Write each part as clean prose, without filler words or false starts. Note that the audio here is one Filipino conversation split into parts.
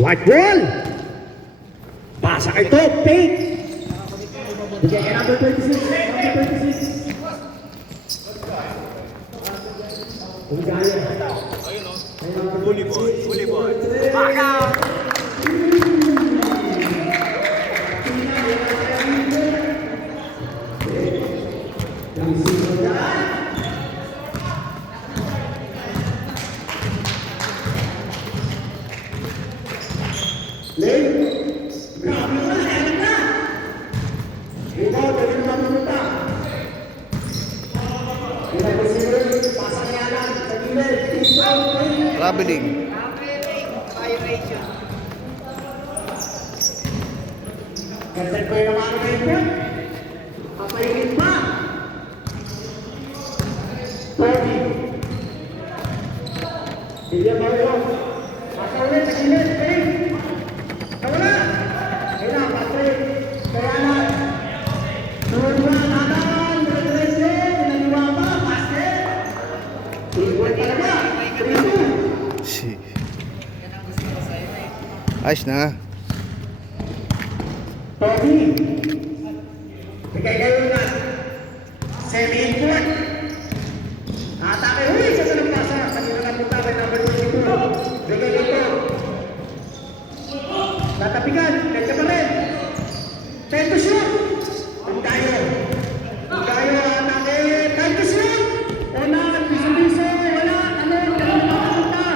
White wall. Pasa kay Top. Fake. Bigay kay number 26. Number 26. Bumigaya. Ayun o. Bully boy. Bully boy. Baka! Traveling. Violation. Kasi ko yung mga kaibon. Papainin pa. Pwede. Hindi ba yun? Basta ulit sa gilid. Nawala. Kailangan patrin. Kaya na. Sunod na naman. Diretso. Naniwa pa. Basket. Tingwal talaga. 3-2. Si. Ayos na. Toby. Bigay kayo na. Semi-input. Atake. Uy, siya sa nagpasa. Kanina na punta kay number 22. Bigay dito. Tatapigan. Kaya pa rin. 10 to shoot. Tayo. Tayo atake. 10 to shoot. Una, biso-biso. Wala. Ano? Ano makapunta?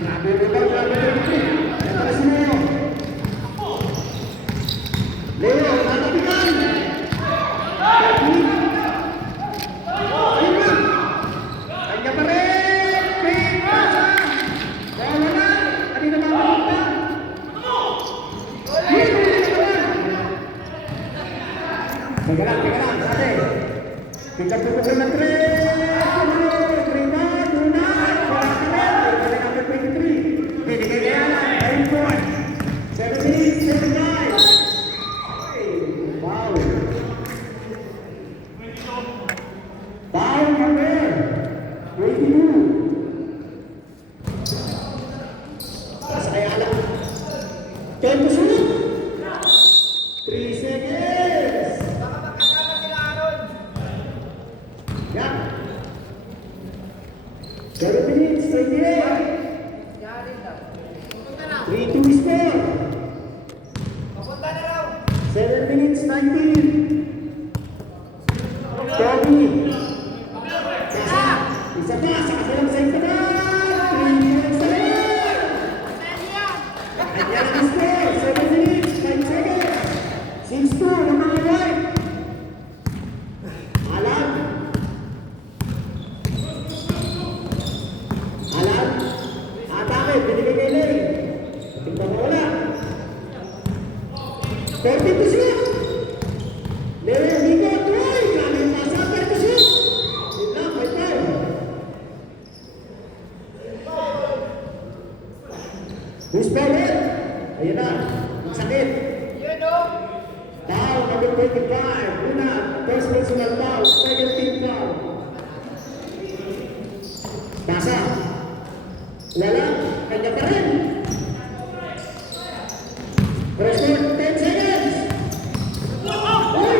Grabe ito. Grabe ito. Ito na si Leo. Leo, tatapigan. Kanya pa rin. Pink, pasa. Wala na. Kanina makapunta. Teka lang, sabi. Kita pupukul ng 3. Prima, Luna. Wala ka rin. Kaya number 23. Binigay kaya lang. 9 points. 17, 79. Wow. Foul number 22. Pasa kaya lang. 10 to shoot. 3 seconds. Baka magkasama sila Aaron. Yeah. 7 minutes, 28. Yari lang. Pupunta na. 3-2 score. Papunta na raw. 7 minutes, 19. Toby. Isa pa, sa kasalang sa ito na. 3 minutes na rin. Ayan ang score. 7 minutes, 5 seconds. 6-2 ng mga white. Alam. Alam. Atake, binigay kay Larry. Tingnan mo wala. 30 to shoot. Larry, higot. Uy, grabe yung pasa. 30 to shoot. Yun lang, may foul. Who's foul it? Ayun na. Ang sakit. Yun o. Foul number 25. Una, first personal foul. Second team foul. Pasa. Wala. Kanya pa rin. First shot, 10 seconds. Uy,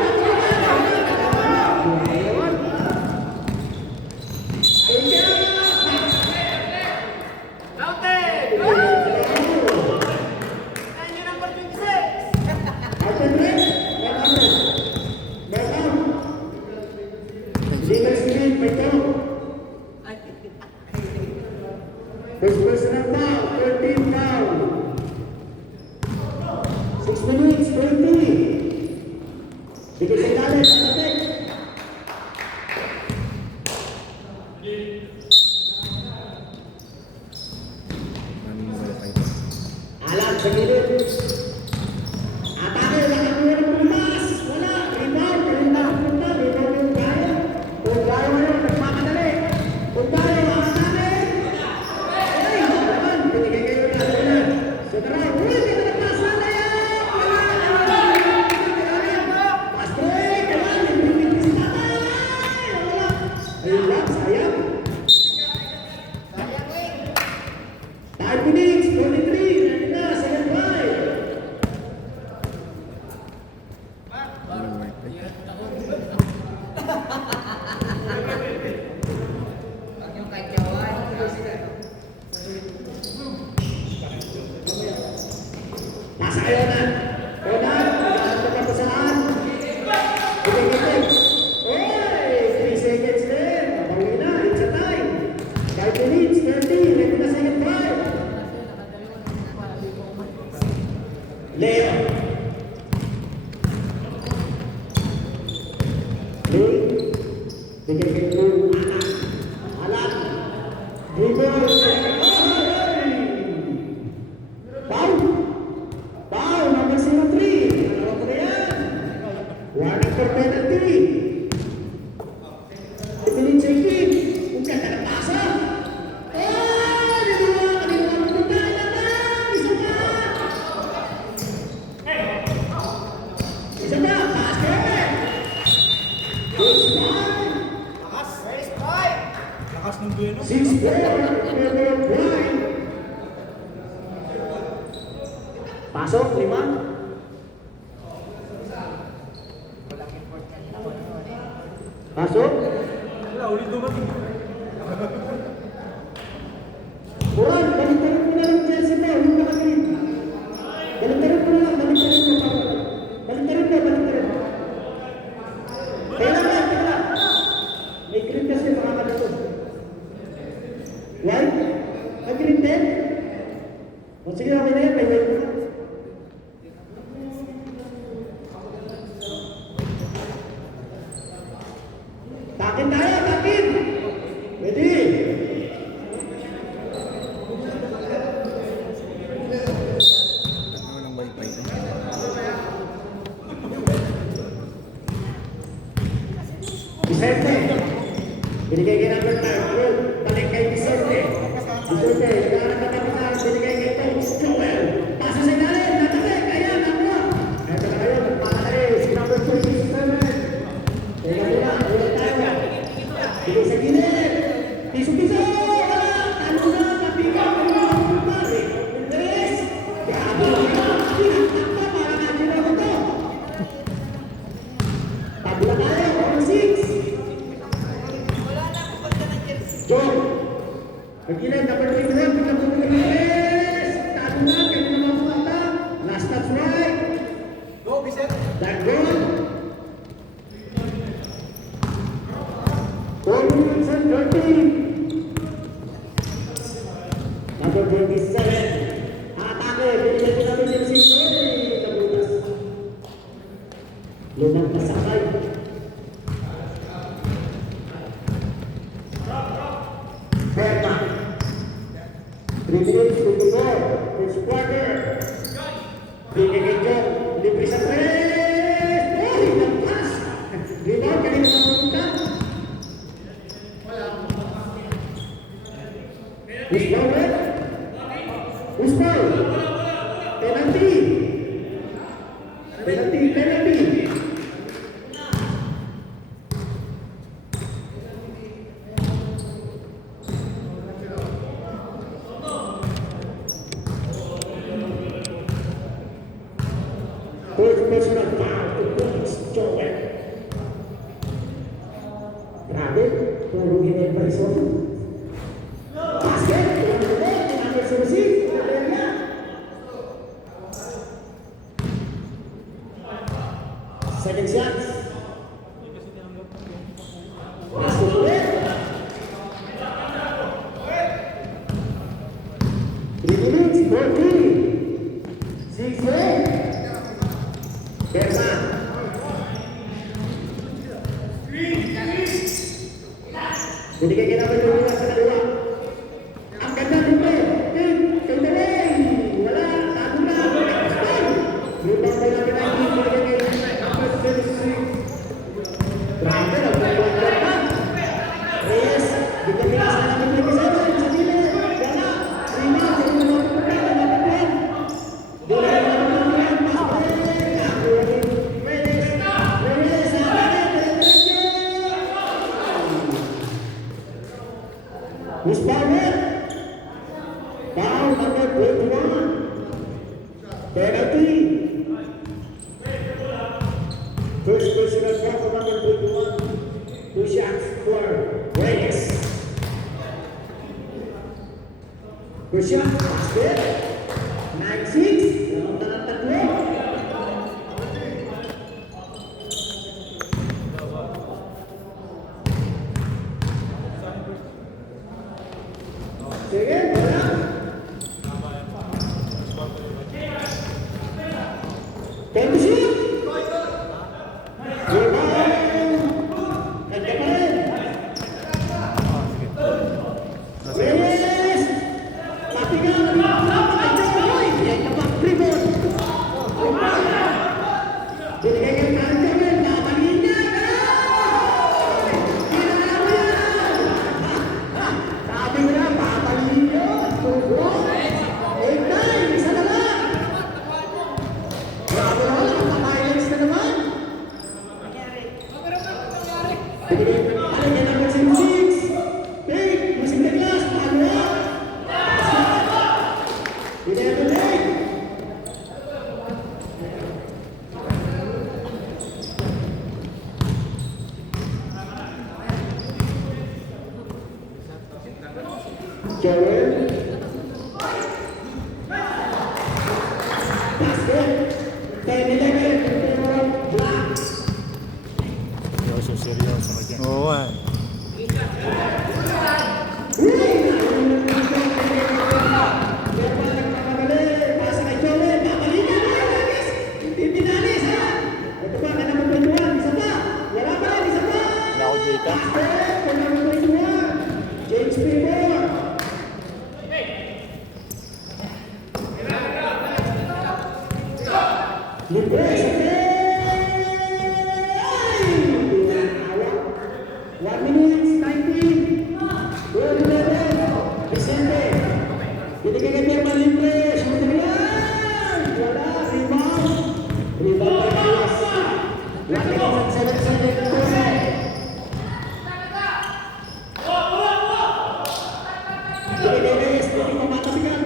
Mountain! Saan yung number 26? Open red, 100. Welcome. Legal screen, may go. First personal foul, 13 foul. 6 minutes, 20. Bigay sa ilalim, attack. Alam, sa gilid. Atake, lahat mo yung pumas. Wala, rebound, rebound punta, rebound yung kaya. Kung kaya mo yun, nagmamadali. Kung kaya, atake. Ay, naman, binigay kayo na. So, tara, uy, hindi na nagpasa na yan. Pass break, wala, hindi si tatay. Wala. Ayun lang, sayang. Sayang wing. Tayo 5 minutes, 43, ready na, second drive. Pag yung kay Jawan, Nasa kayo na. Ronan, magkakaroon pa saan? Itig-itig. Oy! 3 seconds din. Bawi na, it's a time. 5 minutes, 30, ready na second drive. Leo. Lee. Bigyan kayo ng anak. Alan. Dribble. Ay! Foul. Foul, number 03. Ano ko na yan? Warning for penalty. Ipilin sa ikin. Kung ganda ng pasa. Oh! Kanina punta naman. Isa pa. Isa pa. Basket. Good one. race point. Lakas ng duelo. 6-4. Number 1. Pasok, 5. Pasok. Wala, ulit dumating. Buran, balik-balik mo na lang jersey mo. Huwag nakagreen. Balik-balik mo na lang. Balik-balik mo. Balik-balik mo. Balik-balik mo. Kailangan, kailangan. May green kasi makakalatod. White? Nag-green din? O sige, okay na yan. May white mo na. Takin tayo, takin! Ready? Walang wifi to. Vicente. Binigay kay number 5. Balik kay Vicente. Vicente, nagkaroon ka kapitan. Binigay kay Coach Joel. Pasa sa ilalim. Natabik. Ayan, nakuha. Eto na kayo. Nagpakali. Si number 27. Teka muna. Ulit tayo. Bigay sa gilid. Piso-piso. Wala. Ano na? Kapigan. Ano na? Pumari. Interes. Gabi. Pinagtakpa para natin ako to. Tabla tayo. Number 6. Wala na ako pagka ng jersey. John. Pagkilid, number 21. Yes! Tago na. Kaya naman pumunta. Last touch right. Go, Bisep. That goal. 4 minutes and 30. Number 27. Atake. Binigyan ko namin siya si Joy. Kabutas. Lumang kasakay. Berta. 3 minutes, 24. First quarter. Bigay kay John. Libre sa 3. Oh, nagpas. Rebound, kanina mapunta. Who's foul, red? Who's foul? Penalty. Penalty, penalty. First personal foul to Coach Joel. Grabe, turugin na yung preso. Basket, number 06, Valeria. Second shot. Basket ulit. 3 minutes, 14. 6-8. Berta. Binigay ka naman yung sa kaliwa. Ang ganda dito. Tim, kay Dalay. Wala, tago na. Rebound by number 19. Binigay kay number 36. Grabe, nagpapalagyan pa. Reyes, bigyan nila sa number 27. Sa gilid. Wala. 3 minutes. Hindi na mapupunta. Binigay ka naman susunod po po number 21. 2 shots for Reyes. 2 shots, basket. 9-6. Dalawang tanang tatlo. Sige, wala. Ten to shoot. Rebound. Ganda pa rin. Reyes. Patigan. Ay, yan na pa. Rebound. Binigay yung kanan kami. Babaliin niya. Kinala mo yan. Sabi ko na, babaliin niyo. Isa na lang. Grabe naman, nakaka-highlights na naman. Ano yan ang 6? Take, using the glass, follow up. Binayad ulit. Joel. Basket. 10-11. Black. Seryoso, seryoso ka dyan. Oo nga. Pasa kay Joel. Babalikan na yan, guys. Hindi pinalis, ha? Ito pa, kaya naman 21. Isa pa. Wala pa rin, isa pa. Wala ako data. Basket. Kaya naman 21. James Pibor. Libres, okay. 1 minute, 19. 12-11. Vicente. Binigay ka niya malibre. Shoot mo yan. Wala. Rebound. Rebound by Ayos. 1 minute, 7 seconds. Binigay Reyes. Hindi mamatabigan.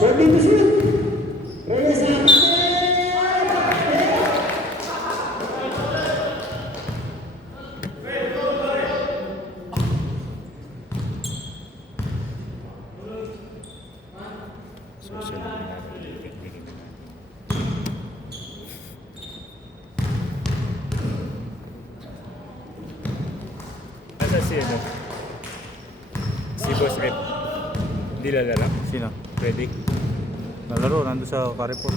14 to shoot. Reyes ang Social media. Nasa si ano? Si Boss Ed. Hindi lalala. Sino? Pwede. Nalaro, nandun sa Carrefour.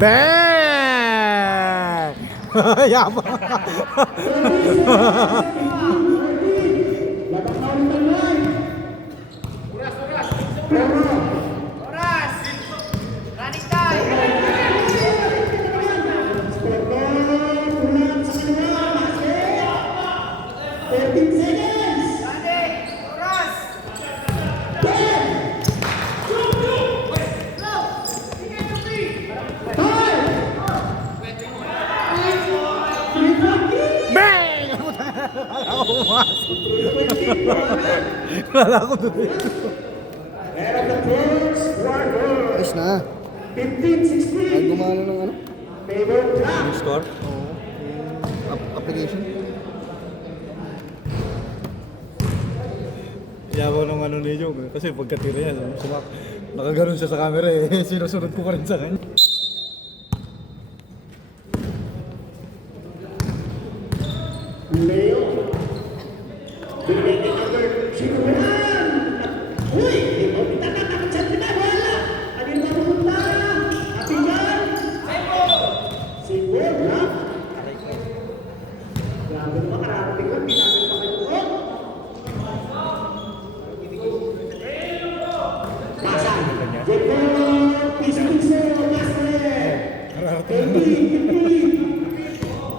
Bang! Yabang! Oras! Running time! 13 seconds. Running! Oras! Bang! Wala ko doon. And of the first quarter, Ayos na. 15-16. Gumana ng ano? Favor Black. Yung score? Oo. Application. Yabang ng ano ni Jong. Kasi pagkatira yan, nakaganon siya sa camera eh. Sinusunod ko pa rin sa kanya. Leo. Binigay kay Albert. Sinuhan. Uy! Takot siya. Wala. Ano yung mapupunta? Atingan. Sibo. Black. Grabe naman. Kararating ko. Pinagin pa kayo. Pasa. Jacob. Piso-piso. Basket.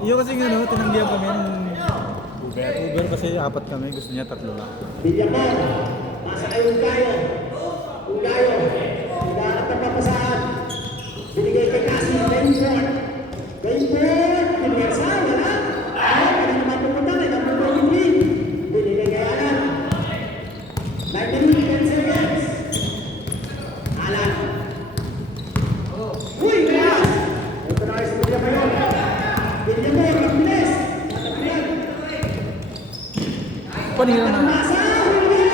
Iyo kasi nga no, tinanggihan kami ng Uber kasi apat kami, gusto niya tatlo lang. Bilyamon, nasa kayo Ugayo. Ugayo, hinahanap ng papasahan. Binigay kay Cassie, Rainford. Rainford, Universal, wala? Ano, pwede naman pupunta, may number 23. Binigay panira na. Masa, huli!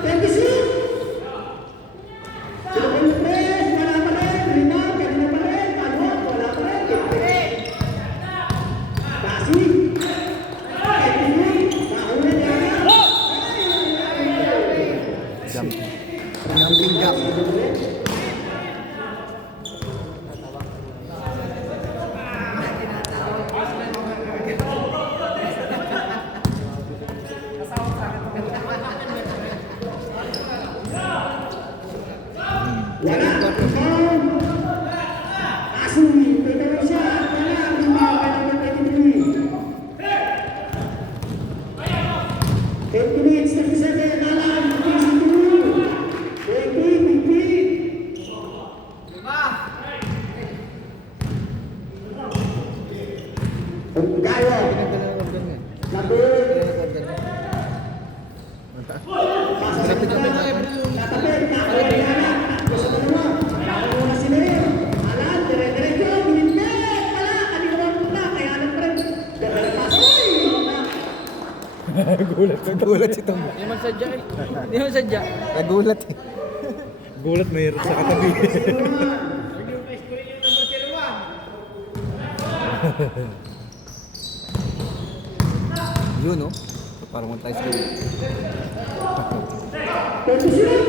20 shoot! Silupin press, wala pa rin. Rebound, kanina pa rin. Palwag, wala pa rin. Kasi, nauna niya. Jumping jack. Wala, rebound. Kaso, pwede rin siya. Wala, rebound, kailangan 23. 10 minutes, 30 seconds, alam, 22, 20, 15. Gayo, Pinagdala ng organ nga. labi, Grapit kami na. natabi, nakakuha na, gusto mo naman, nakakuha na sila yun. Alam, dire-diretso, binibig, wala, kami naman punta, kaya alam pa rin, dire-diretso, Nagulat si Tom. Hindi naman sadya eh. Hindi naman sadya. Nagulat eh. Gulat mayroon sa katabi. Yun, no? Parang one tayo school. 20 shoot.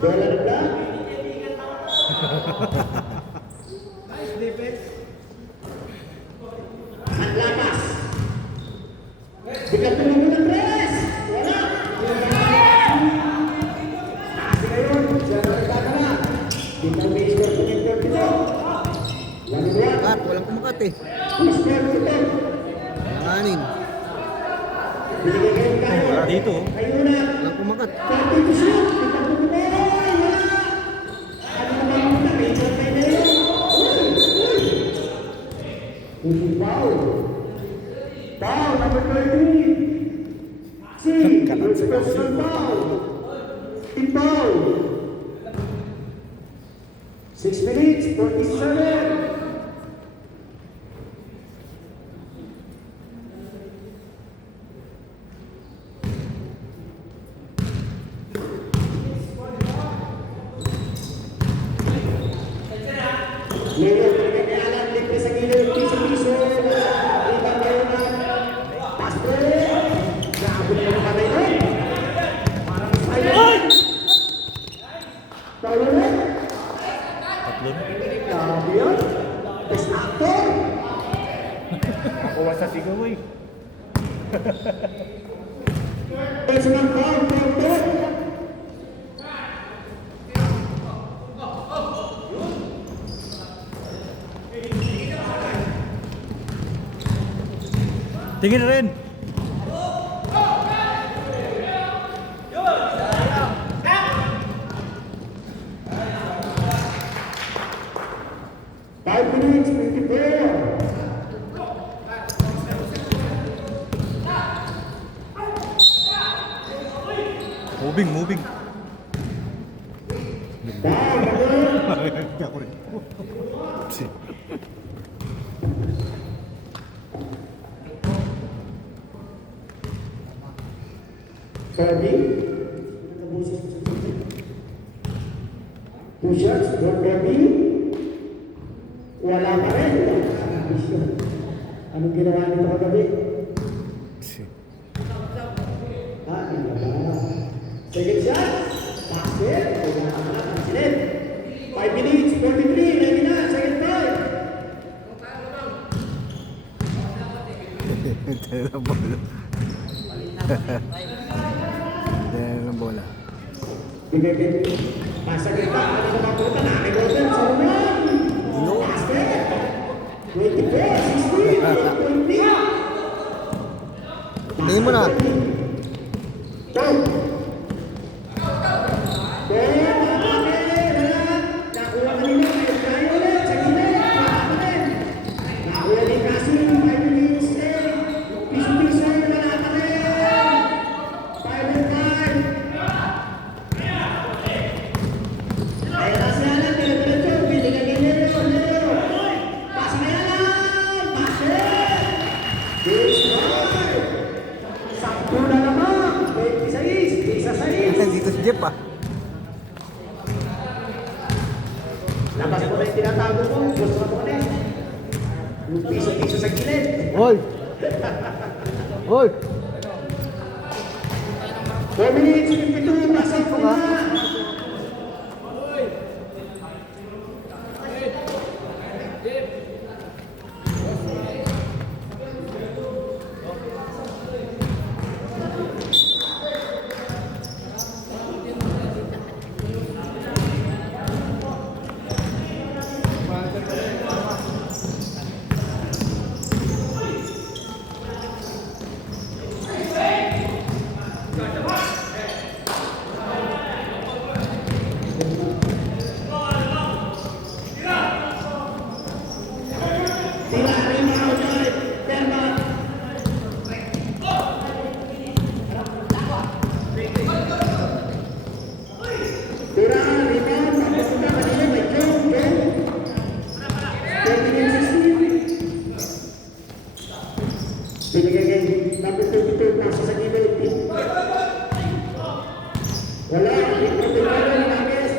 Dollar na. Ang lakas. Biglang tulungan ng tres. Wala. Kasi ngayon, siya na nagkakala. Biglang may score po ng 32. 1-1. Kat, walang kumakat eh. Mas score ito. Anin. Binigay kayo tayo. Wala dito. Kayo na. Walang kumakat. 30 to shoot. Biglang tulungan. Wala. Ano naman muna? May score kayo na yun. Foul. Foul number 13. See, first personal foul. Team foul. 6 minutes, 47. Leo, pinag-alam, libre sa gilid, piso-piso, ibang ngayon na, pass break, naabot mo na kamay doon. Parang silent. Foul ulit. Tatlo na. Grabe yun. Best actor. Nakuha sa sigaw eh. Personal foul, foul. Tingin na rin. Five minutes, 54. Moving. Foul, number Ako rin. Kirby. Two shots, Don Kirby. Wala pa rin. Anong ginawa nito kagabi? Iba. Second shot. Basket. Wala pa rin. Ang silid. 5 minutes, 43. Ready na. Second time. Dahil ng bola. Dahil ng bola. Pasa kita. Ano sa mga puta? Nakikota sa ulan. Basket. 24, 16, 20. mo na. Dito si Jeff ah. Labas mo na yung tinatago mo. Gusto mo na yung piso-piso sa gilid. Hoy! Hoy! 4 minutes, 52, pasok ko na. Binigay number 22, pasok sa gilid. Wala, hindi ko pinagawa ng Agnes.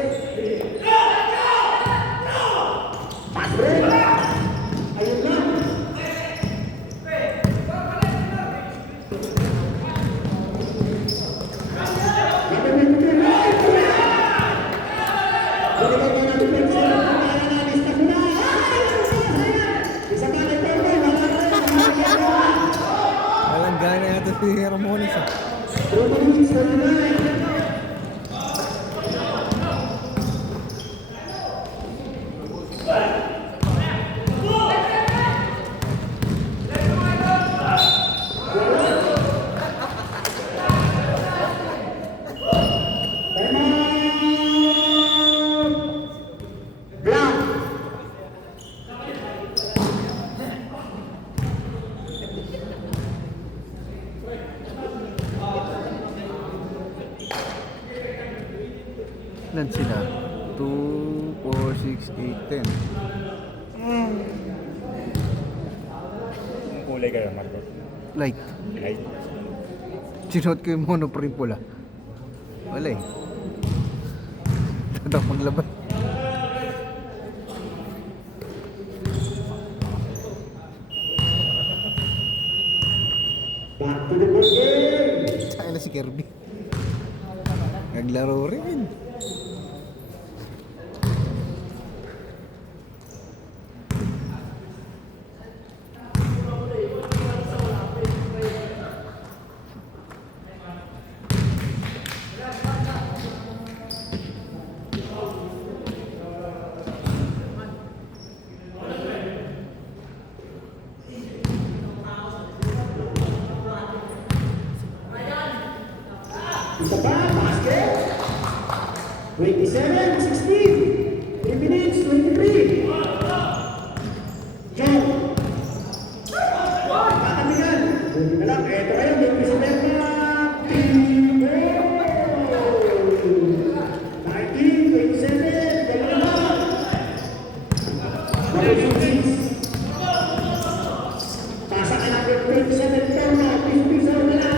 Pass break. Ayun lang. Number 22, right! Binigay niya number 22, para na, lista ko na. Isa pa na ito, Walang gana yata si Ramones ah. 2 minutes, 49. Ilan sila? 2, 4, 6, 8, 10. Ang kulay kayo, Marco? Light. Light. Sinuot ko yung monoprint pula. Wala eh. Tatak maglabas. Back to the ball game. Saan na si Kirby? Naglaro rin. Isa pa, basket. 27, 16. 3 minutes, 23. John. Tatamigan. Buti na lang. Eto kayo, may presidenta. 19, 27. Dalawa na. Number 6. Pasa ka number 27. Perma. Piso-piso na lang.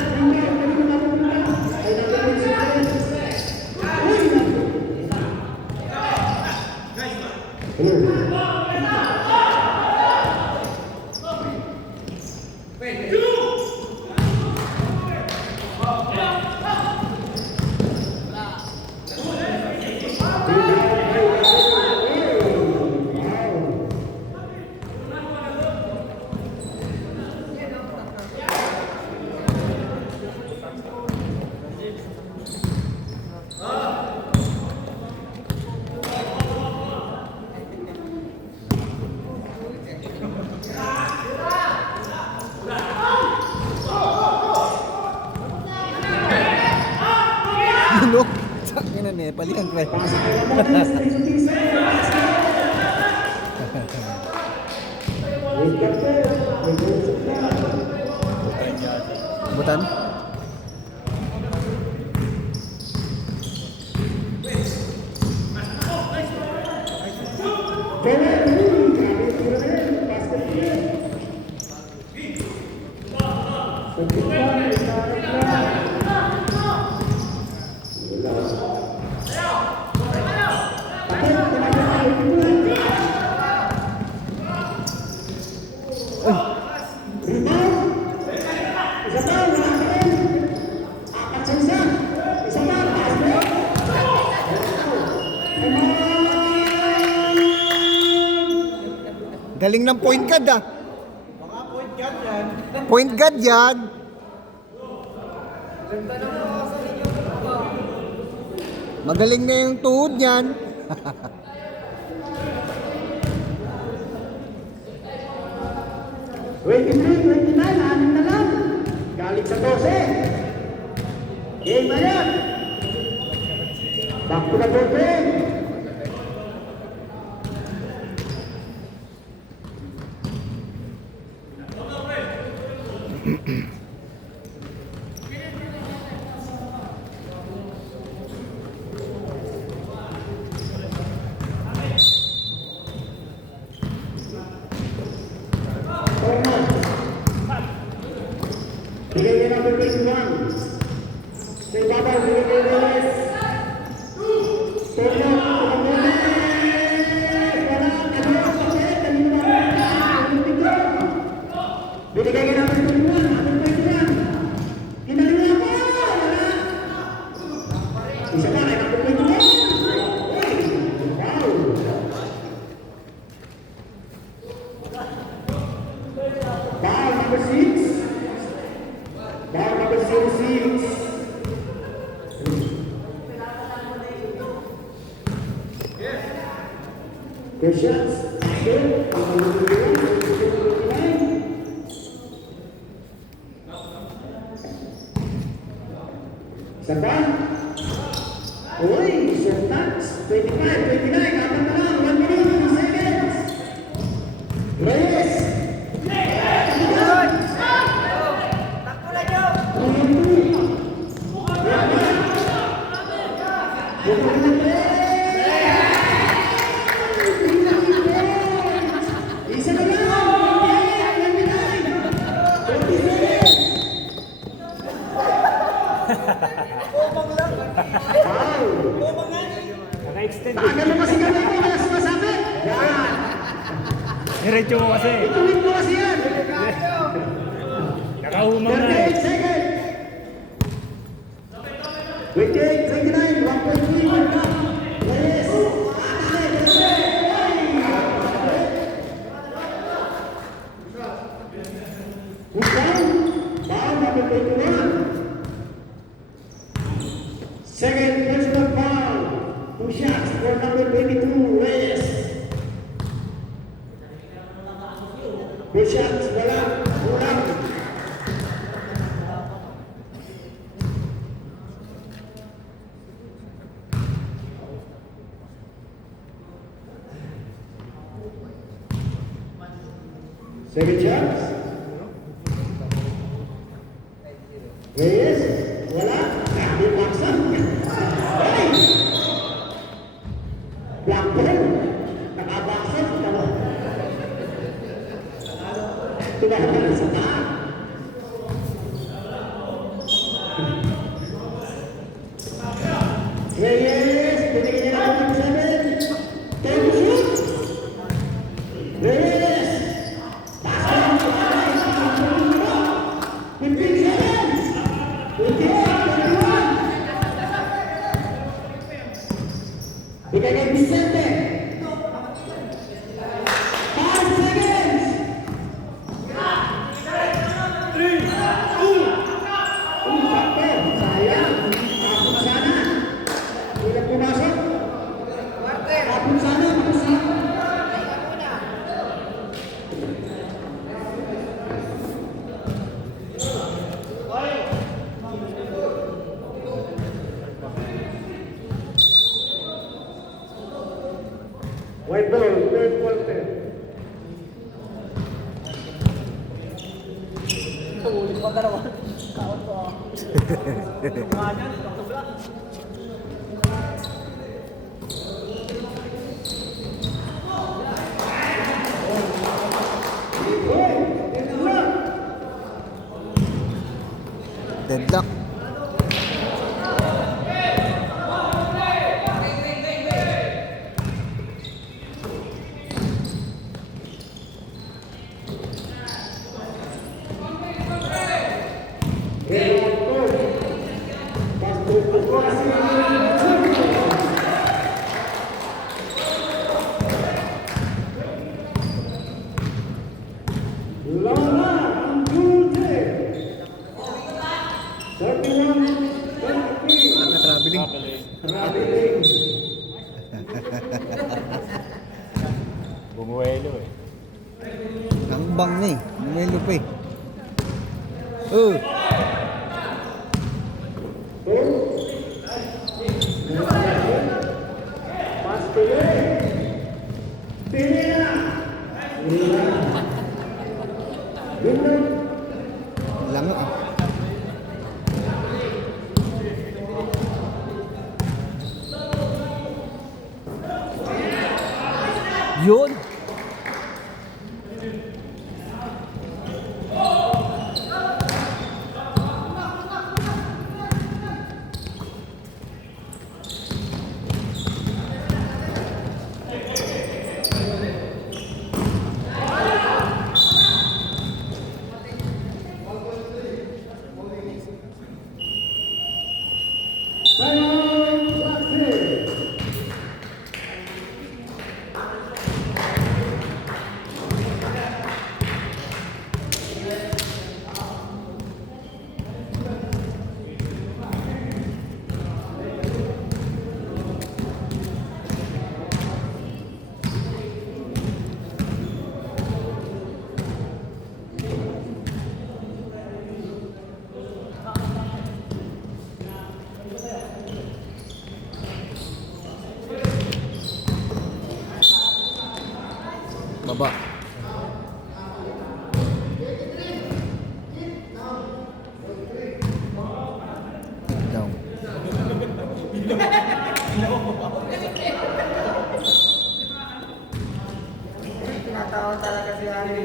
pre. Pasok ko naman ng piso-piso. Wait ka po. Nag-uusap na. Butan? Kaya, grabe tira na yan. Basket na yan. Sabit pa, isarap na. Galing ng point guard ah. Point guard yan. Magaling na yung tuhod niyan. 23, 29, anim na lang. Galing sa 12. Game na yan. Back to the bullpen. Bigay niya number 21. Sa ibabaw, bigay niya Reyes. Turn up, Reyes! Wala, kapit, kanina ba? Binigay niya number 21, number 21. Ginagawa ko! Wala! Isa pa, ay number 21. Wow! Foul number 6. Foul number 06. Good shots. Good. Saka. Uy, shot touch. 25, 29. Apat na lang. 1 minute, 2 seconds. Reyes. Takbo na, Joe! Isa na lang! Naka-extend. Tagal mo kasi kami ko na sumasabi! Yan! Diretso mo kasi. Ituwid mo kasi yan! Nakahumang na eh. 38 seconds! 28, 29, 1.3 World Cup! Yes! Foul number 21. Second personal foul. 2 shots for number 22, Reyes. 2 shots, wala. Kulang. Second shots. Reyes, wala. Grabe baksan. Hey! Black ball. Nakabaksan. Tumahan na sa taas. Reyes, binigyan niya ng 7. Time to shoot. Reyes. Basket. 15 seconds. 21. Bigay kay Vicente. 5 seconds. ball, third quarter. Ulit pa dalawa. Kaon ko. Kumahan, pagtubla. Deadlock. Lana Ambulje. 31-23. Naka-traveling. Traveling. Bumuelo eh. Ang bang na eh. Numelo pa eh. Oh! Lango ah. Yun! Baba. Down. Tinatawa talaga si Ari.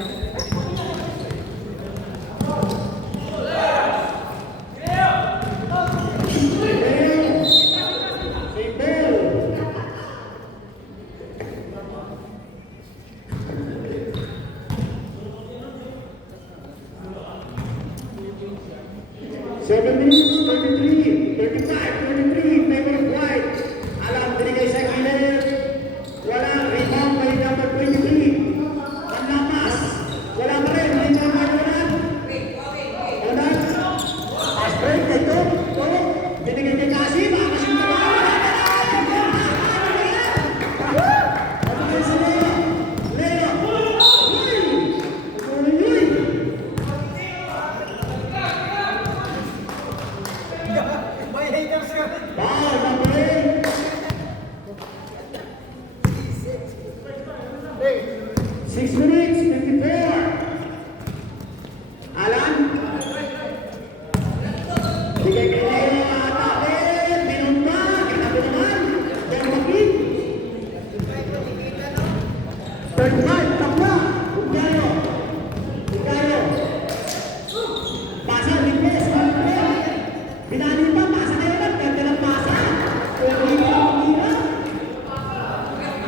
Seven minutes, 33, 35, 33, favor of white. Alam, binigay sa gilid. Wala, rebound by number 23. Panlapas. Wala pa rin, hindi na magulan. Unan. Pass break, ito. Ito. Binigay kay Kasi, baka kasi ito. Binigay sa Leo. Leo. Uy! Uy! Foul, number 8. 6 minutes, 54. Alan. Bigay kay Leo, atake. Binumba, kinabi naman. Dermakin. 35, takla. Bukayo. Bukayo. Pasa, request, binali pa, pasa na yun, ganda ng pasa.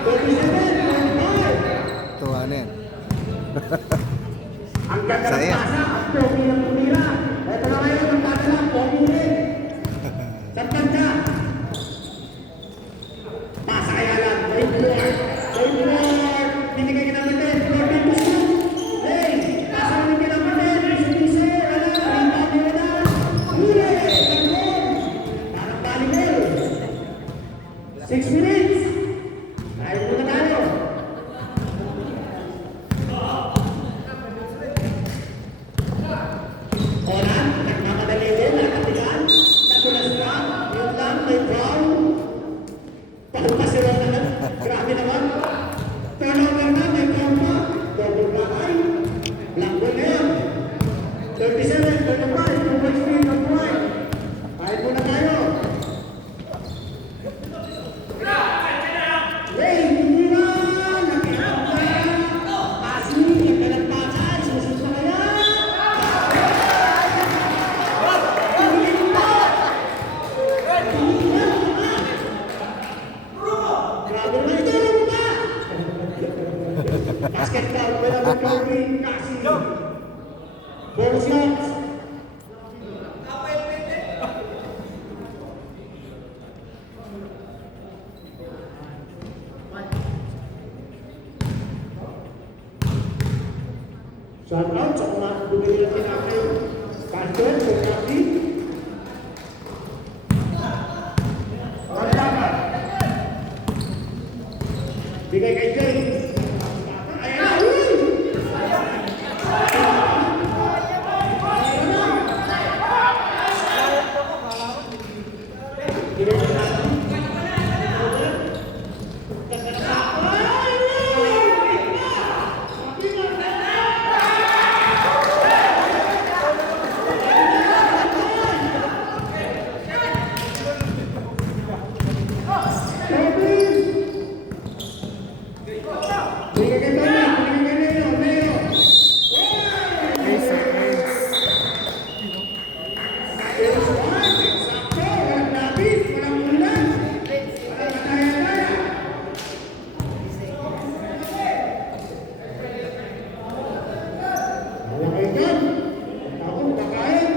27, 25. Tuwa na yan. Ang ganda ng Saya. pasa, ang pogi ng tumira. Ito na ngayon, ang dadala, pogi rin. Sa banda. Pasa kaya lang, 24. 24, binigay ka namin Basket count, wala mo Corey, Cassie. Ball shots. Shout out sa mga bumili ng tinapay. Basket, Cassie. Bigay kay Jay. Ayan na, uy! Bigay kay Tony, bigay kay Leo, Leo. Ace of ace. Ace one, sakto, walang lapis, walang ulan. Walang kaya-kaya. Wala kayo dyan. Ako, kakain.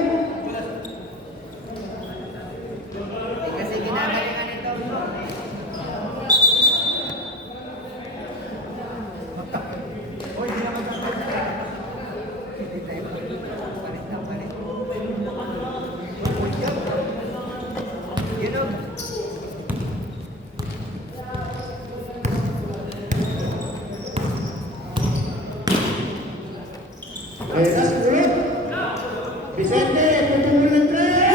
Kasi ginagalingan ito. You know, Ayan na, siguro. Vicente, tutulong ng tres.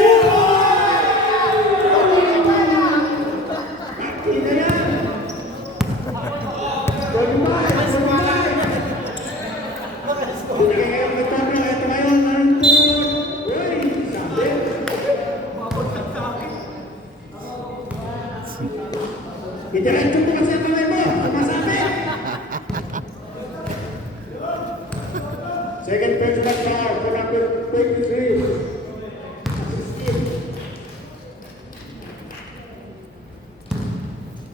Hindi na yan. Goodbye, goodbye. Binigay kayo ng Tony, ito ngayon, nandun. Uy, sabi. Idiretso mo kasi ang kamay mo, sumasabi. Second baseman foul for number 23.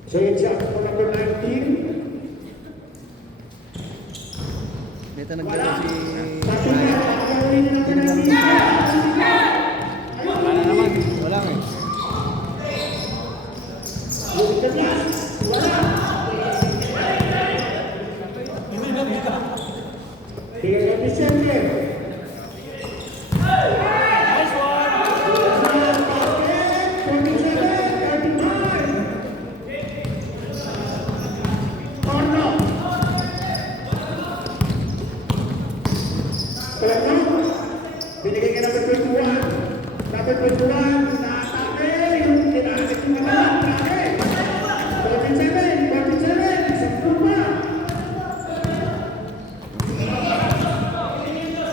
Second shot for number 19. Dito nagdala si Satu na, nakakauwi na number 19. Wala na naman. Wala nga. Yung tiglas, wala. Tingnan sa Vicente. Nice one! Basket, 27, 39. Torno. Kalagno. Binigay ka number 21. Number 21, naatake. Yung tinaakit yung mga atake. 47, 47, sakto pa.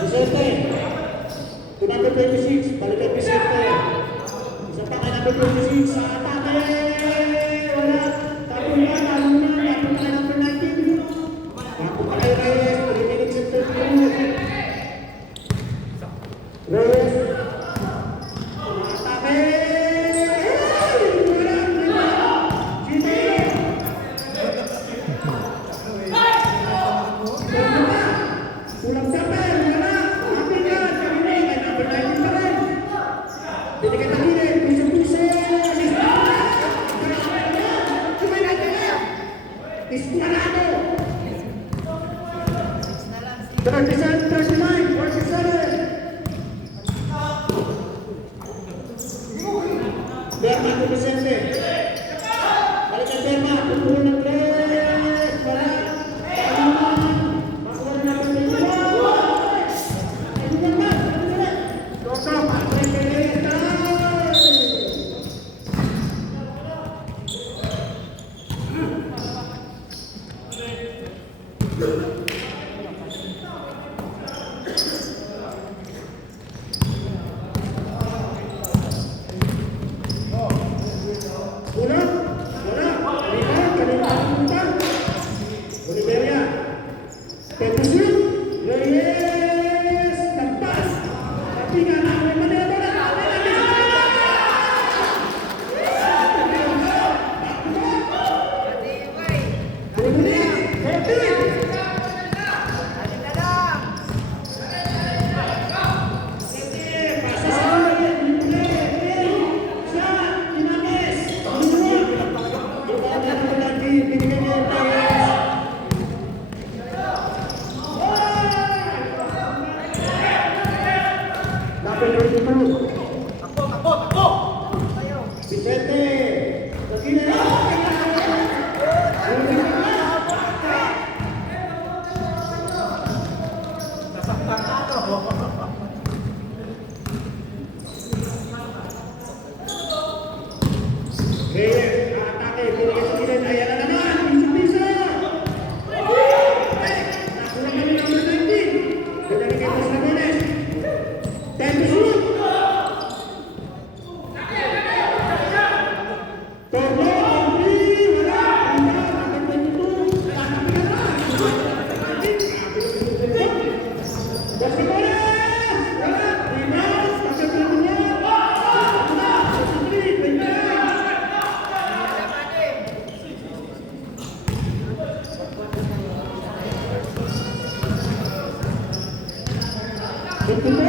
Vicente, to number 26, balikan Vicente. Isa pa kay number 26, sa atake. Wala. Tapos na, tapos kay number 19. Tapos kay Reyes, 3 minutes and 32. Reyes. Atake. Wala. Gino. Kulang sabar, wala. Happy ka, sabi kay number 19 pa rin. Binigay na gilid, puso-puso. Sabay natin na. Iskualado. 37, 39, 47. Berma to Vicente. Balikan Berma, pupulong ng tres. Wala. Masuk na natin yung Toto, patay kay Reyes. Una, wala. Kanina pumunta. Oliveria. Petusin. Reyes. Tampas. Tapi nga na. May manila ba na? matibay. Kasalanan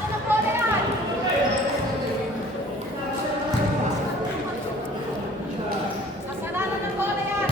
ng bola yan! Kasalanan ng bola yan!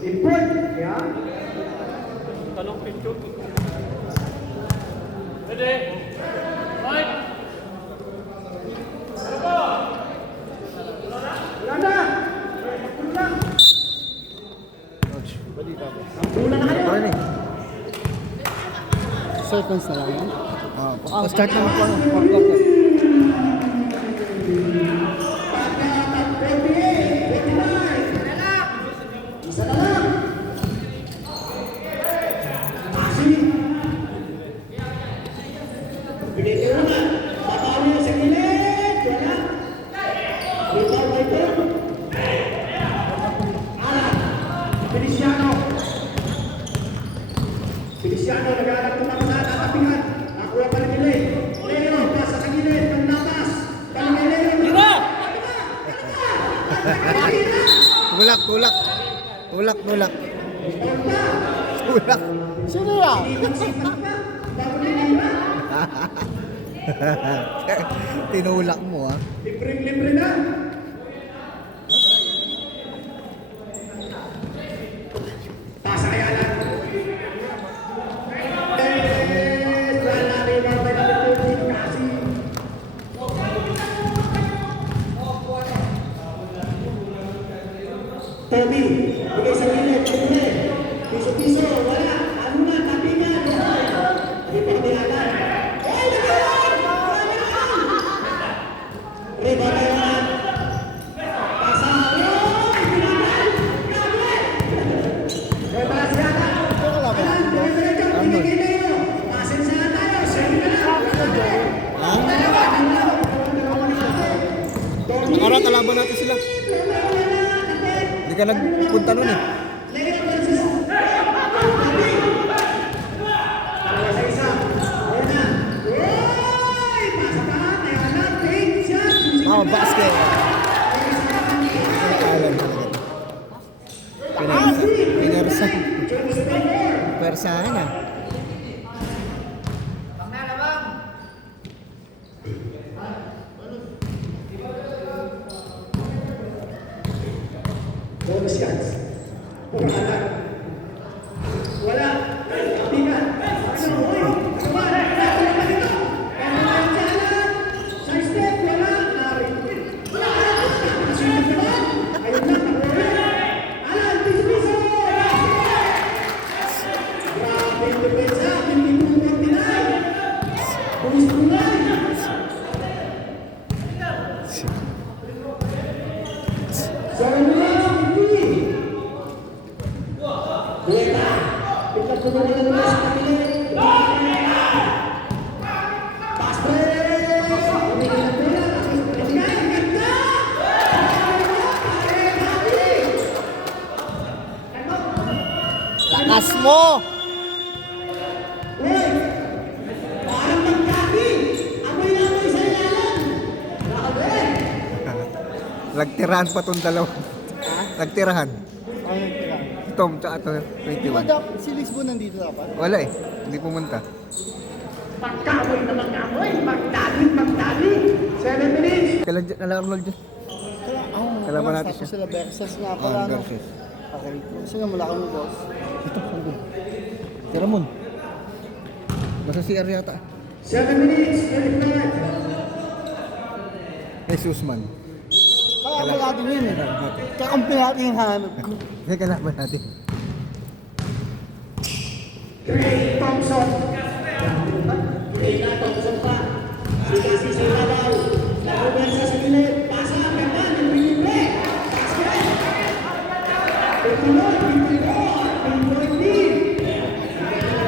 Import, ya. Wala na. Kulang. Kulang na kayo. Ano eh? Seconds na lang yan. Start na ako. Isa na lang. Binigyan mo na. Babawi sa gilid. Wala. Bitaw, bitaw. Alan. Feliciano. Feliciano, nag-aalap ng mga nakapingan. Nakuha pa ng gilid. Leo, pasa sa gilid. Ng natas. Balik kay Leo. Diba? Tulak. Tulak. Sino yan? Tinulak mo ah. Libre na. Pasa kay Alan. Wala na yung mga pinagpapit kasi. Toby, bigay sa gilid. Piso-piso, wala. Ano na, tapi na. Hindi pa kami Alan. Ay, nagalan! Rebatayan. Pasa. Oy, binagal! Grabe! Rebas yata. Alan, diretso, binigay na yun. Pasensahan tayo. Sige na lang. Ara, kalaban natin sila. Hindi ka nagpunta nun eh. Leo versus Toby. Dalawa sa isa. Una. Oy! Pasa pa. Alan, take shot. Oh, basket. Alam talaga. Pinarsan. Persahan ah. Bonus shots. Wala. Wala. Tingnan. Ano? Oy! Ano ba? Wala pa dito. Ano ba yung jalan? Sa step, wala. Wala. Sino ba? Ayun na. Alan, piso-piso! Grabe yung depensa. 52-49. Pumis-punay. Sorry mo lang, hindi. Buweta. Biglang tulungan na naman sa kapilin. Pastor! Umigil ang bola. Umigil ang ganda! Lakas mo! Uy! Parang magkaki! Amoy na amoy sa ilalan! Grabe! Nagtirahan pa tong dalawa. Nagtirahan. Ano yung Tom, tsaka to, 21. Si Lisbon nandito dapat? Wala eh. Hindi pumunta. Magkamoy na magkamoy. Magdali. 7 minutes. Kala Arnold dyan. Kalaban natin siya. Sila versus nga pala. No? Versus. Okay. Sino mula kami boss? Ito, sandun. Si Ramon. Basta si Ariata. 7 minutes. 25. Jesus man. Kalaban natin yun eh. Kakampi natin yung hanap ko. Kaya kalaban natin. Gray Thompson. Gray na Thompson pa. Si Cassie Sulabaw. Nakuban sa silid. Pasa. Ganda. Nagpilibre. Basket. Tutuloy.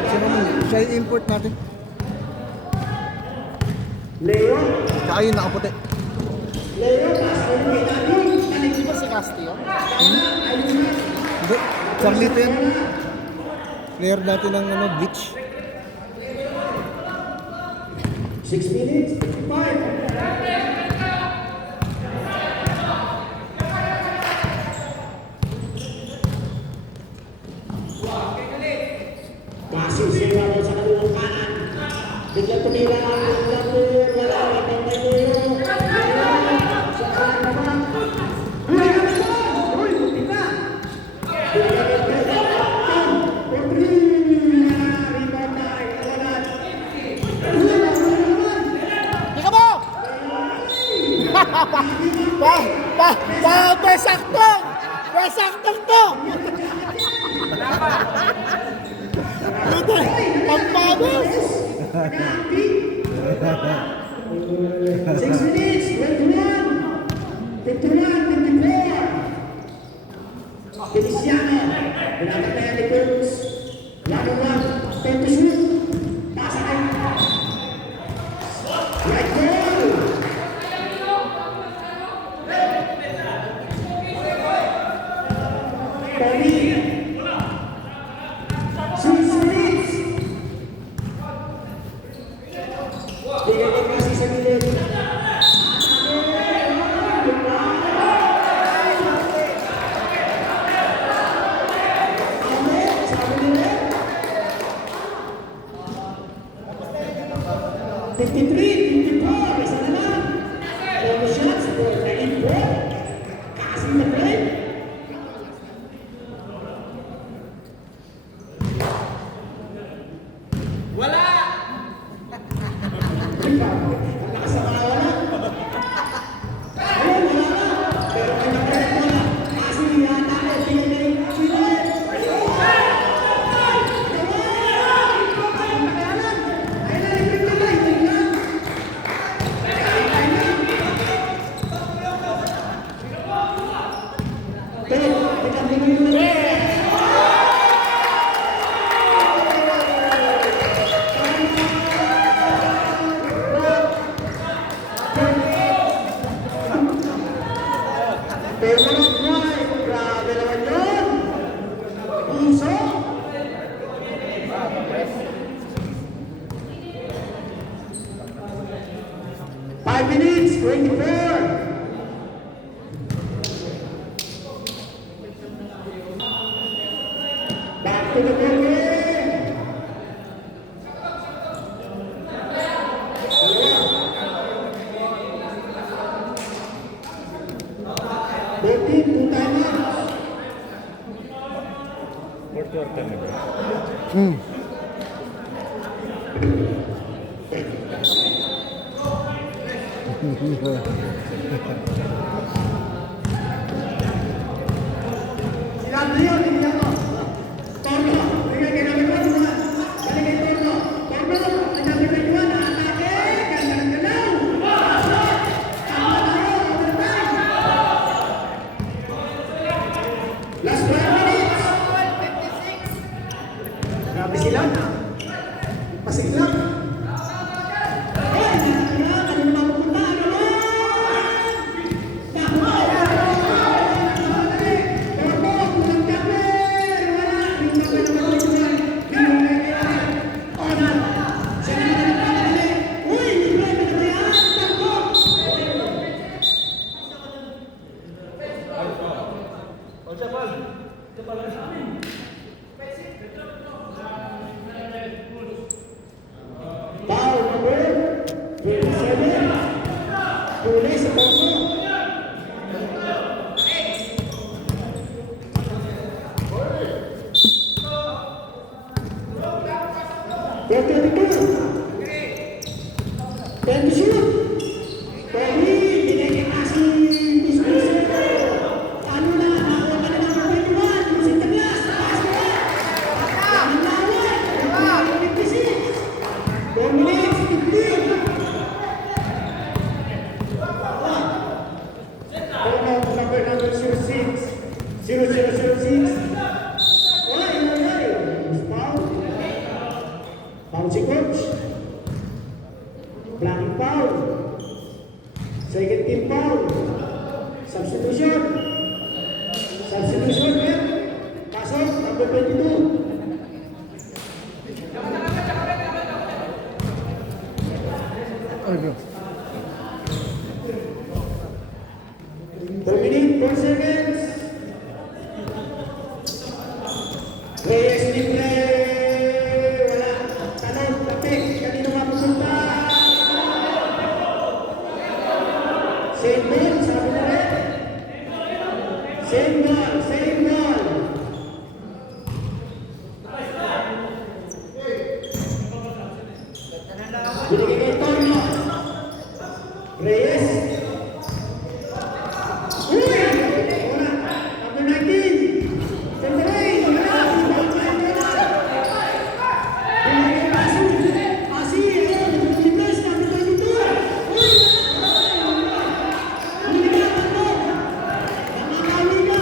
Si Ramon, siya yung import natin. Leo. Tsaka yun nakaputi. Leo. Pasa. Di ba si Castillo? Hindi. Charlito yan. Player dati ng Bleach. 6 minutes. 55. Kasi sila mo sa kaliwang kanan. Biglang tumira ang biglang player. Wala. Watang tayo. Sa kanan naman. Uy, ano ba? Uy, buti ka. Rebound tayo. Wala. Di ka mo! Sakto! Sakto to! Ito, pagpabos! 6 minutes, 21, 51, 54. Feliciano, pinapatayan ni Kurtz. Laban, time to shoot. Pasa kayo. Right goal. Tony. 6 minutes. Tingnan kasi sa gilid. Sabi nila. 53, 54, isa na lang. All shots for 94. Kasi na break. Pero grabe naman yun! Puso! Five minutes, 24! Back to the ball game! Both team, 2 timeouts. Fourth quarter na ba? Sinabi niyo, tingnan mo. Torno, bigay kay number 1. Balik kay Torno. Torno, ang number 21 na atake. Ganda ng galaw. Tama tayo, overtime. Last 12 minutes. Grabe sila. Pasiglap. Ay, ano naman pupunta? Ano naman? Uy, 10 to shoot. Pwede, binigyan kasi Bisbiso. Ano na, nakuha ka na number 21. Yung Santa Claus, taas mo. Ang laway. 26. 4 minutes, 15. Number 06. 0006. Oy, foul. Foul si coach. Blocking foul. Second team foul. Substitution. Substitution, man. Pasok, number 22. Ay, bro. 4 minutes, 4 seconds. Reyes libre. Wala. Talon, tapik. Kanino mapupunta? Same ball, sabi na rin. Same ball, same ball. Binigay kay Torno. Reyes. Uy! Wala. Number 19. Sentry. Wala. Binigay kay Pasi. Pasi. Libres. Number 22. Uy! Binigay ka mo. Nakakali ka.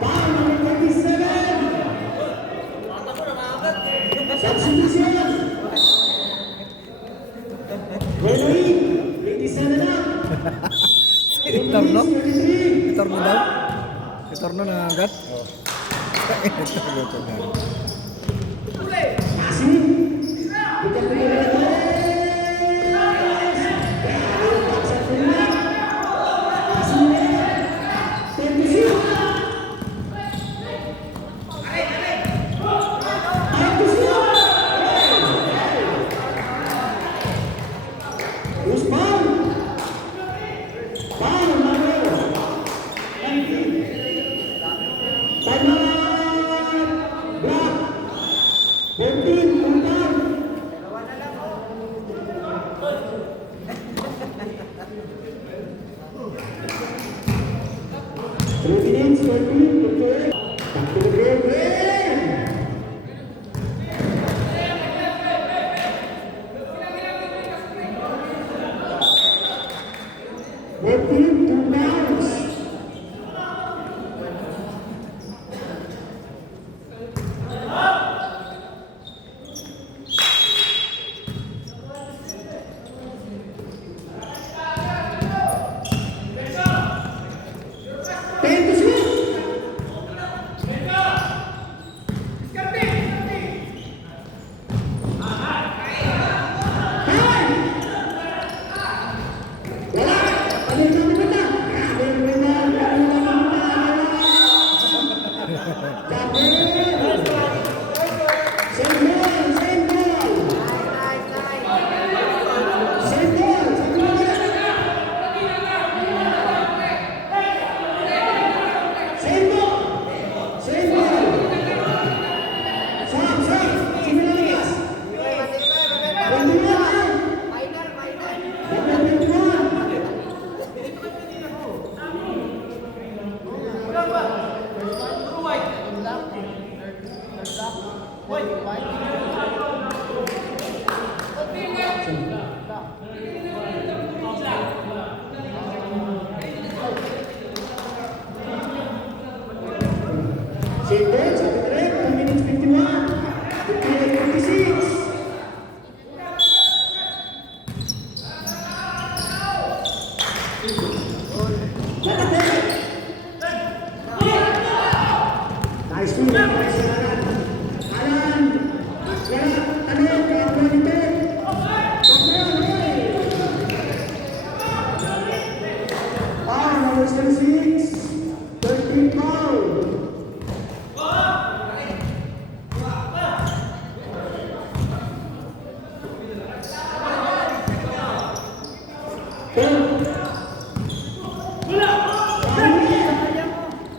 Ball number 27. Substitution. Renoy. 87 na. Itorno? 33. Itorno daw? Itorno na agad? Oo. Itorno to na. Pasi. Bukan penyelenggara.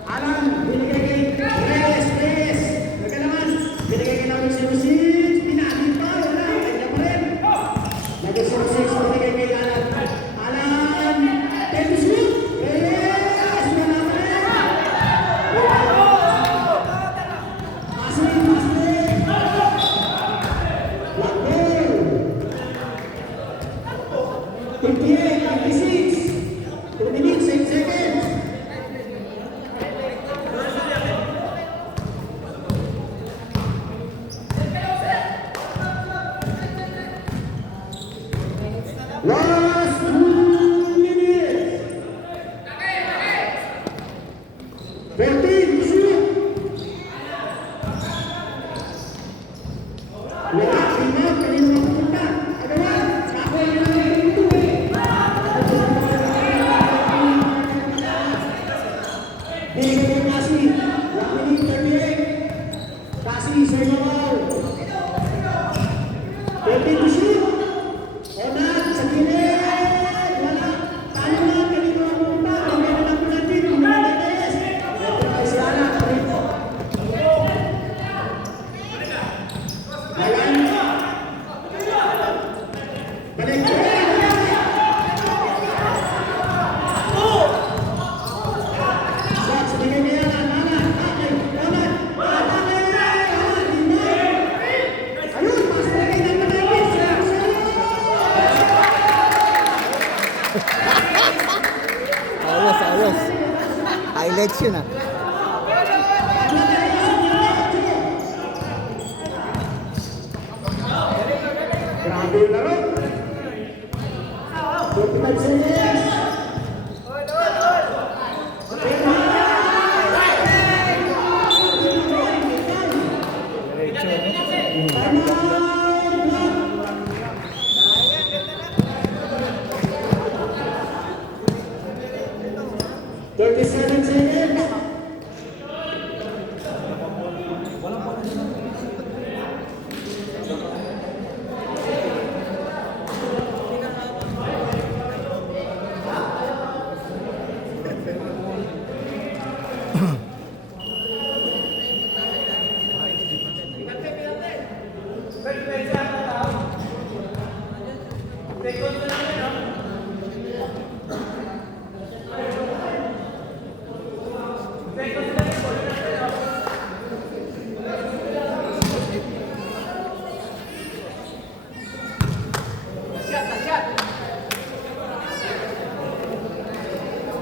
Alan, binigay kay Reyes. Nagkalaman. Binigay kay 14, shoot! Wala, tingnan, kanino mapupunta? Agawan, ako yung nandito eh. Bigay mo kasi, 1 minute 38. Kasi, sa ibabaw. 14 to shoot. Onat, sa gilid. Wala. Tayo na, kanino mapupunta? Bigay na lang po natin. Umiligayes. Ito na si Ana. Ayan. Balik. Shots, bigay niya yan. Ana, takay. Onat. Takay. Ayun, pasok na kayo ng Manayos. Ayos, ayos. Highlights yun ah. Grabe yung laro. 45 seconds. Thirty-seven seconds.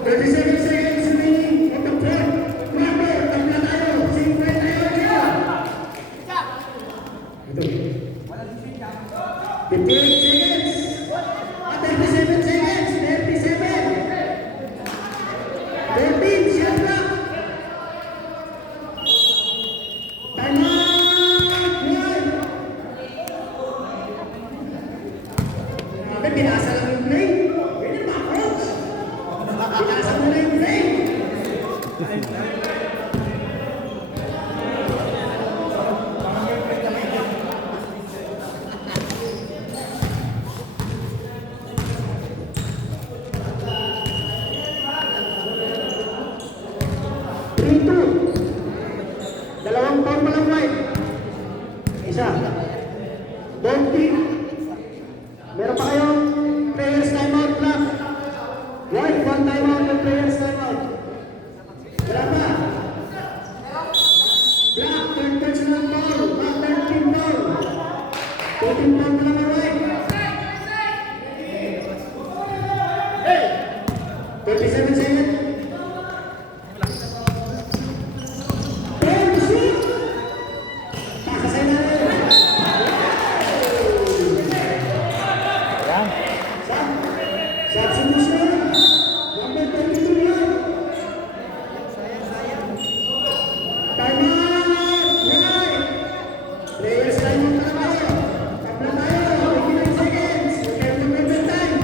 Thirty-seven seconds remaining on the clock. Number, tabla tayo. 50 tayo. 58 seconds. 37 seconds. 37. 13, shot clock. Time out. One. Grabe, binasa lang yung play. Pwede ba, coach? Binasa mo na yung play. Three, two. Dalawang pound pa lang, White. Isa. Don't pick. Meron pa kayong players timeout clock. White, 1 timeout ng players timeout. Wala pa. Black, third personal foul. Black, third team foul. 14 pound pa lang ang White. 37 seconds. Substitution. Number 22 yan. Time out. Right. Players time out na tayo. Tabla tayo. 89 seconds. Okay, to prevent time.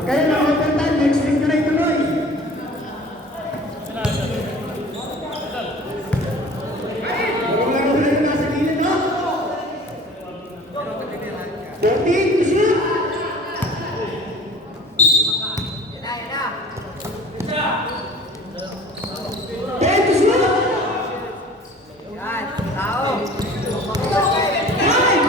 Okay, na overtime. Next week na rin tuloy. Buong laro na rin nasa gilid, no? 14, to shoot. Ten to shoot. Yan, tao. Time.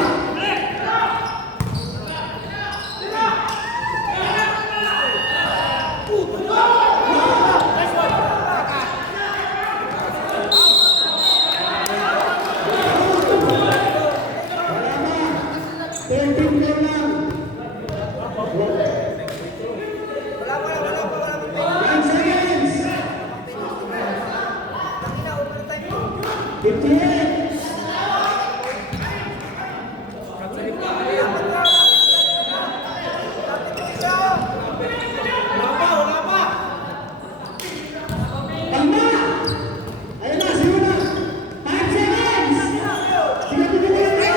58. Tama! Ayun na, sino na? 5 seconds! Sige, tutuloy na!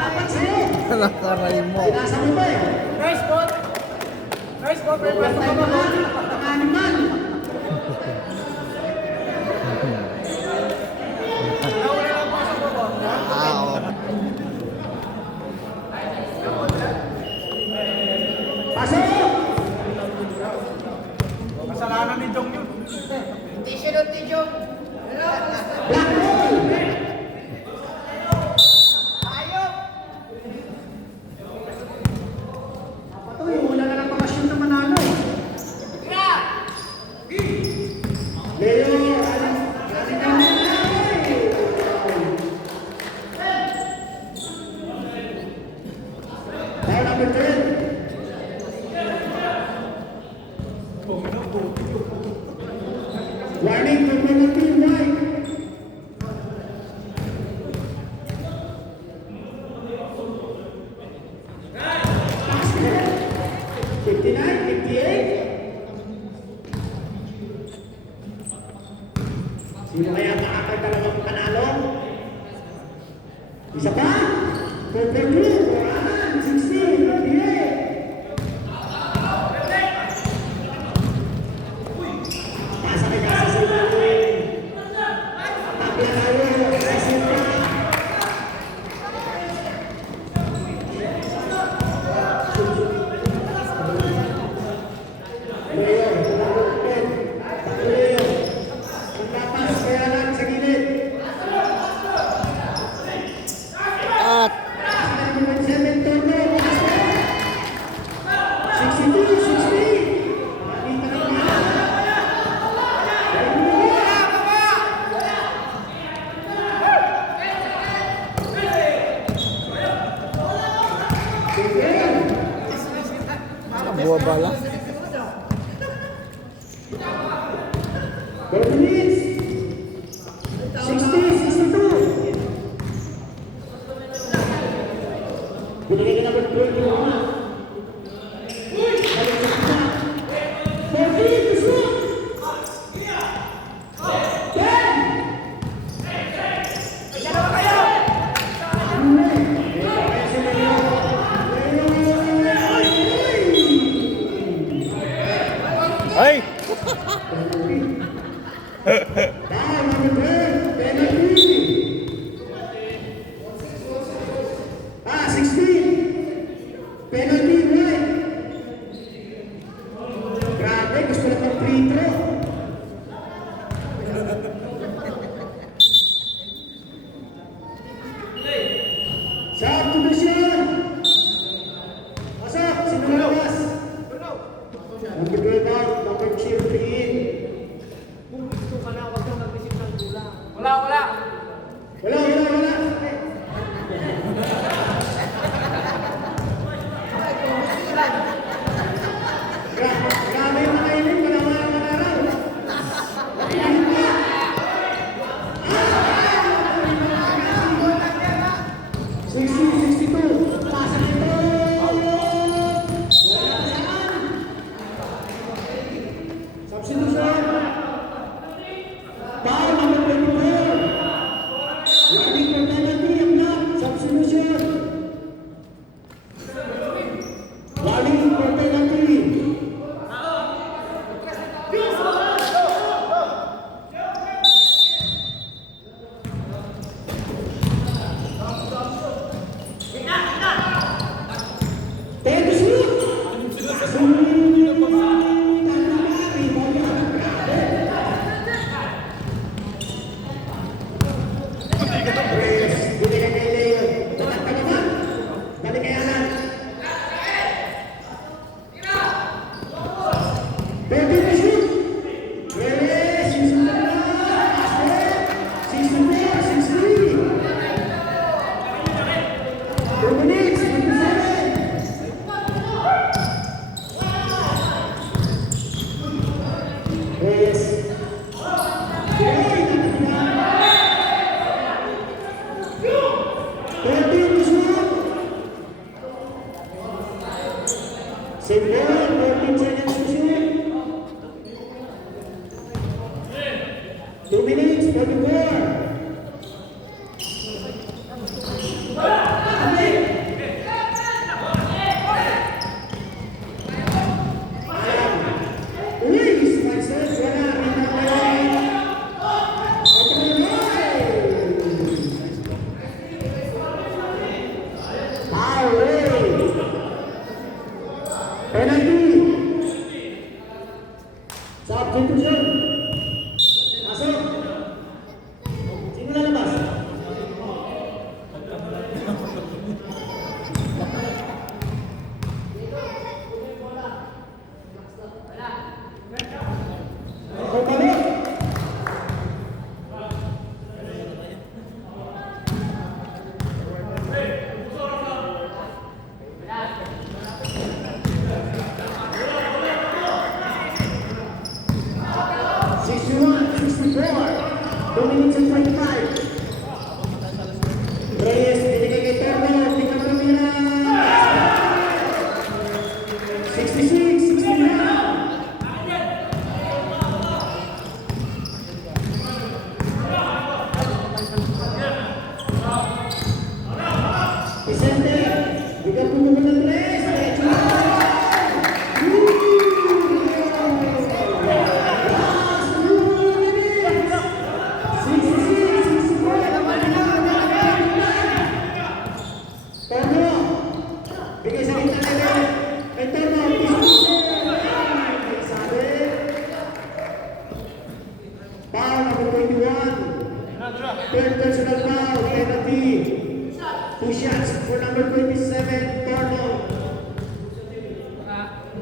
Dapat sa'yo! Nakaray mo. Nasa mo ba eh? Nice ball! Nice ball, pero Basta yung mga animal! Wow. Pasok! Kasalanan ni Jong yun. Tissue ng tissue. Black ball! Ayok! Ito yung una na lang makashoot na manalo. Grab! Leo, alin ka na Foul number 10. Warning for penalty, right? Basket. 59, 58. Sino kaya makakal talagang panalo? Isa pa? 42, 16, 58. Pasa kay Casa Silva. Tapia tayo, Casa Silva. Leo, tulungan. Leo. Ang tapas, kaya lang sa gilid. At 7 turno, basket. 62, 60. Nakita ng mga. buwa bala. 4 minutes. 60, 62. Binigay ka na ba 21? 14 to shoot. 10. Ay! Foul number 10, penalty. 16. Penalty, right? Grabe, gusto na pang free throw. Shot to the shot. Pasok, sino labas? Number 12 out, number 3 in. Wala, wala. Wala. Grabe yung mga ilim, wala manaraw. 60-62. Pasa nito. Substitution. Foul number 24. Warning for penalty, ang block. Substitution. Warning for penalty. Ten to shoot. Binigay kay Leo. Tatak ka naman. Balik kaya lang. 20 to shoot. Reyes, 6 na basket. 64, 63. 2 minutes, 27. Same ball, 14 seconds to shoot. 2 minutes, 44. Uy, Spices, wala. Penalty. Substitution. Masuk. Sino lalabas? Ako balik. Two minutes and 25. Reyes, binigay kay Torno, tingnan mo nila. 66, 69. Vicente, bigyan po mo ng 3. Diretso na. Bigay sa kita nila. Ito na, sabi. Foul number 21. Third personal foul, penalty. 2 shots for number 27, Torno.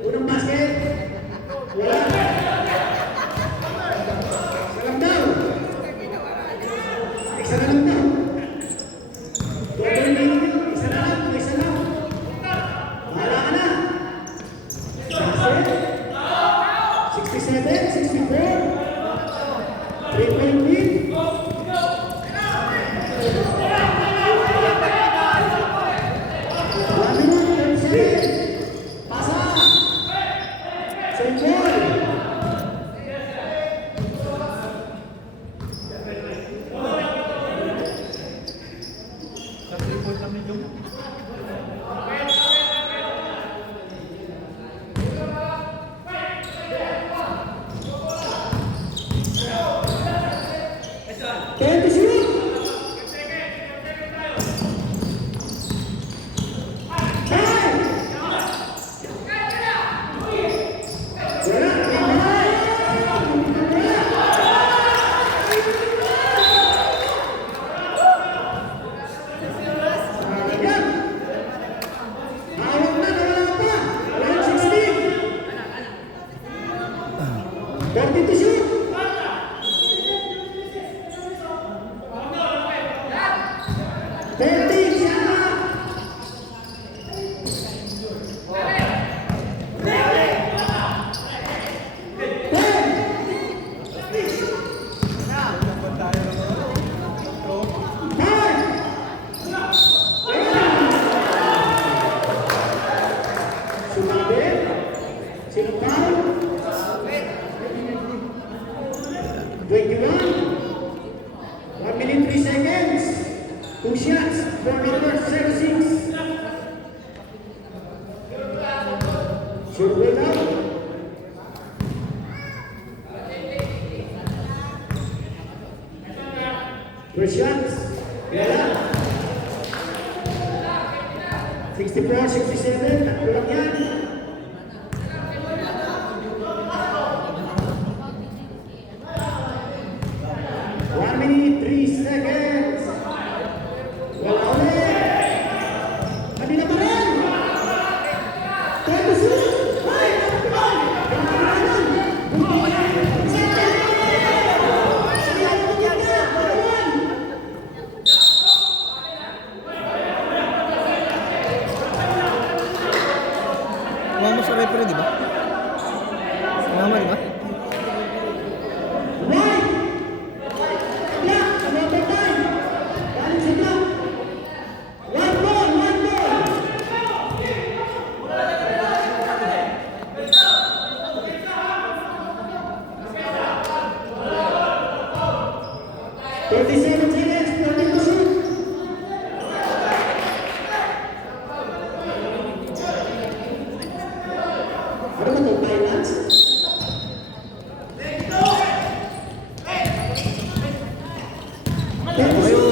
Unang basket. Wala. Isa lang daw. Isa na lang daw. Isa na lang, isa lang. Wala ka na. 67, 64. 3-point lead. Pasa. Same ball. Sa 3-point lang medyo. Can to shoot. To shoot. 13, siapa? Two shots for number 36. Shoot well out. Two shots. Well out. 64, 67. Tatlo lang yan. Mama sa referee, di ba? Mama, di ba? Ano ba ito? Finance? Ayo!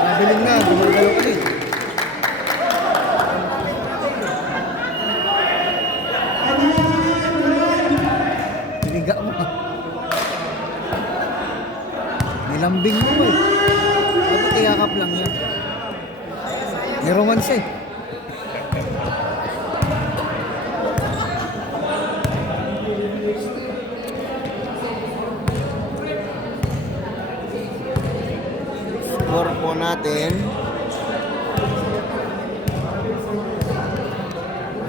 Nabiling na, gumagalaw ka rin. Piniga mo. Nilambing mo eh. Dapat iyakap lang yan. May romance eh. Score po natin.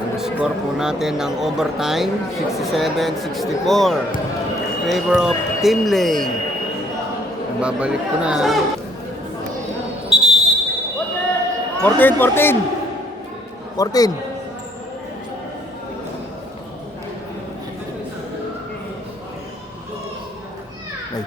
Ang score po natin ng overtime 67-64 favor of Team Lane. Babalik ko na. 14. Ay.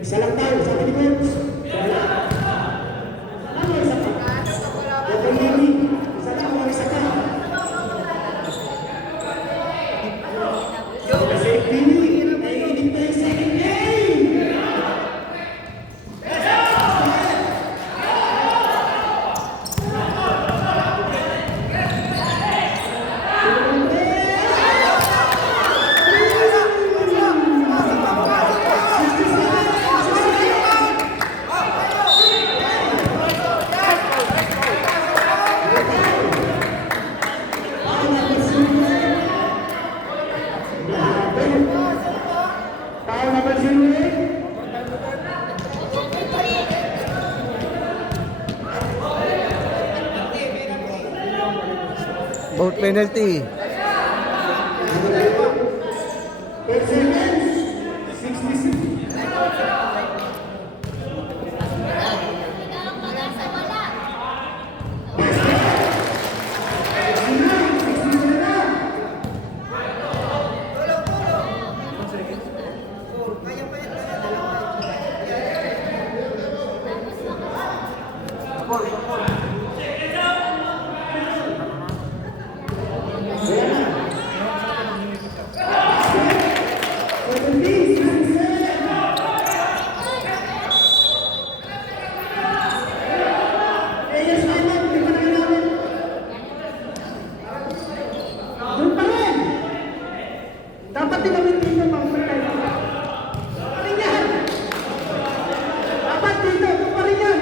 Isa lang tayo, sabi ni Coach. Isa lang, wala isa ka. Kasi Pini, naiinit tayo sa second game. Both penalty. 10 seconds. 66. Dapat tinawin dito mga pagkain. Paringan! Dapat dito, paringan!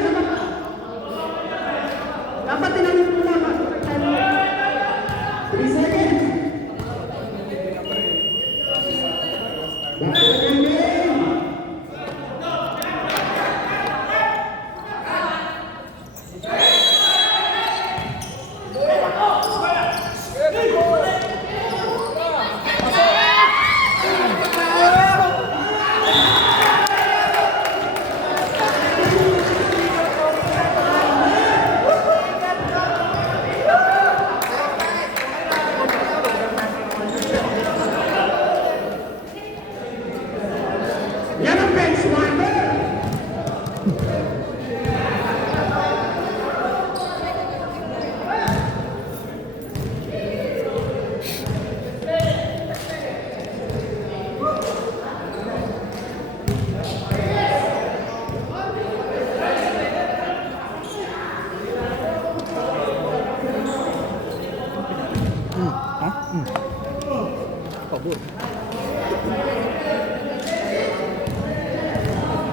Pabor.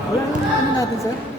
Wala nang ano natin, sir?